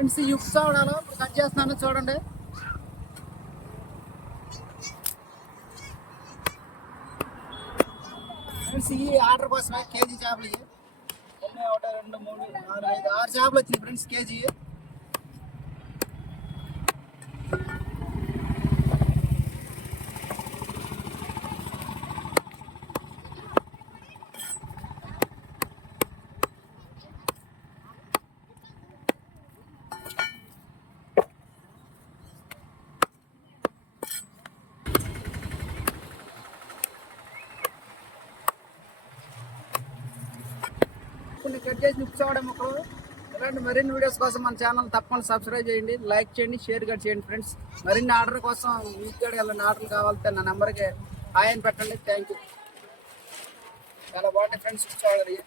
ఫ్రెండ్స్ ఈ ఉప్పు సోడాలు ఇప్పుడు కట్ చేస్తున్నాను చూడండి. ఫ్రెండ్స్ ఈ ఆర్డర్ కోసమే కేజీ చేపలు ఇవి. 1 2 3 4 5 6 చేపలు వచ్చింది ఫ్రెండ్స్ కేజీ. కొన్ని కట్ చేసి ఉప్పు సోడా ముక్కలు. ఇలాంటి మరిన్ని వీడియోస్ కోసం మన ఛానల్ తప్పకుండా సబ్స్క్రైబ్ చేయండి, లైక్ చేయండి, షేర్ కూడా చేయండి ఫ్రెండ్స్. మరిన్ని ఆర్డర్ కోసం మీకు కూడా వెళ్ళండి. ఆర్డర్లు కావాలంటే నా నెంబర్కి హాయ్ అని పెట్టండి. Thank you. చాలా బాగుంటాయి ఫ్రెండ్స్ ఉప్పు సోడాలు.